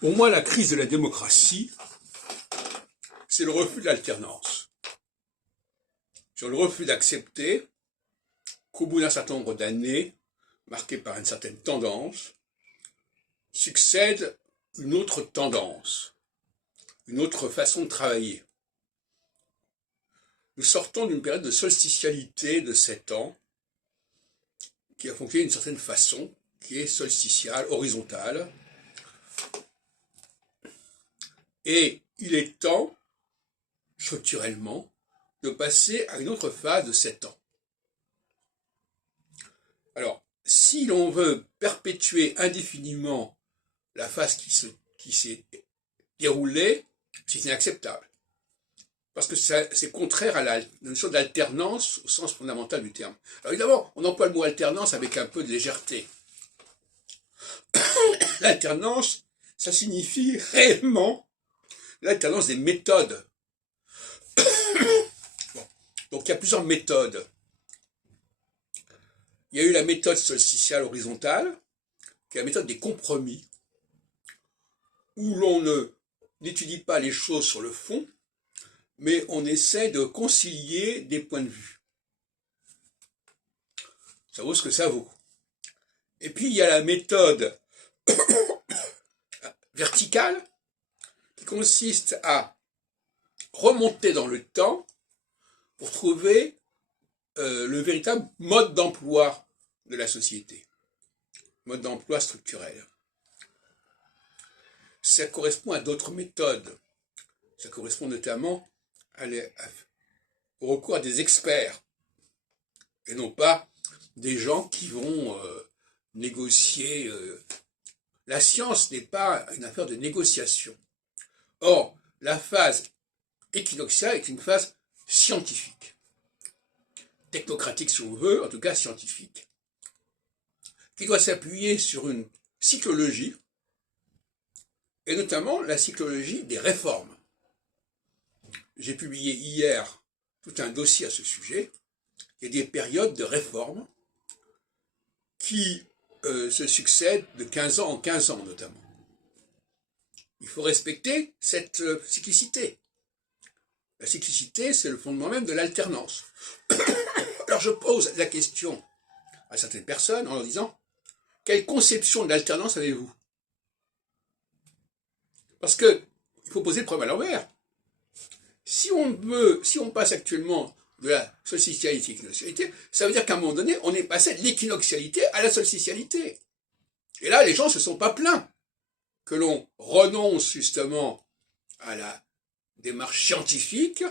Pour moi, la crise de la démocratie, c'est le refus de l'alternance. Sur le refus d'accepter qu'au bout d'un certain nombre d'années, marquées par une certaine tendance, succède une autre tendance, une autre façon de travailler. Nous sortons d'une période de solsticialité de 7 ans, qui a fonctionné d'une certaine façon, qui est solsticiale, horizontale. Et il est temps, structurellement, de passer à une autre phase de 7 ans. Alors, si l'on veut perpétuer indéfiniment la phase qui s'est déroulée, c'est inacceptable. Parce que c'est contraire à la notion d'alternance au sens fondamental du terme. Alors évidemment, on emploie le mot alternance avec un peu de légèreté. L'alternance, ça signifie réellement l'alternance des méthodes. Bon. Donc il y a plusieurs méthodes. Il y a eu la méthode solsticiale horizontale, qui est la méthode des compromis, où l'on n'étudie pas les choses sur le fond, mais on essaie de concilier des points de vue. Ça vaut ce que ça vaut. Et puis il y a la méthode verticale, qui consiste à remonter dans le temps pour trouver le véritable mode d'emploi de la société, mode d'emploi structurel. Ça correspond à d'autres méthodes. Ça correspond notamment au recours à des experts, et non pas des gens qui vont négocier. La science n'est pas une affaire de négociation. Or, la phase équinoxiale est une phase scientifique. Technocratique si on veut, en tout cas scientifique, qui doit s'appuyer sur une cyclologie, et notamment la cyclologie des réformes. J'ai publié hier tout un dossier à ce sujet. Il y a des périodes de réformes qui se succèdent de 15 ans en 15 ans notamment. Il faut respecter cette cyclicité. La cyclicité, c'est le fondement même de l'alternance. Alors je pose la question à certaines personnes en leur disant « Quelle conception de l'alternance avez-vous » Parce qu'il faut poser le problème à l'envers. Si on passe actuellement de la solsticialité à l'équinoxialité, ça veut dire qu'à un moment donné, on est passé de l'équinoxialité à la solsticialité. Et là, les gens ne se sont pas plaints que l'on renonce justement à la démarche scientifique,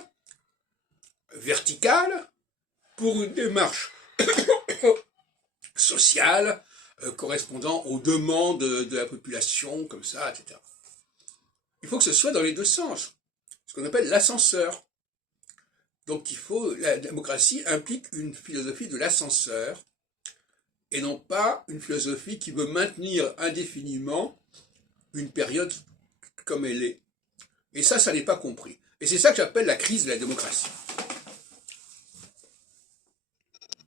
verticale, pour une démarche sociale, correspondant aux demandes de la population, comme ça, etc. Il faut que ce soit dans les deux sens, ce qu'on appelle l'ascenseur. Donc la démocratie implique une philosophie de l'ascenseur, et non pas une philosophie qui veut maintenir indéfiniment une période comme elle est. Et ça n'est pas compris. Et c'est ça que j'appelle la crise de la démocratie.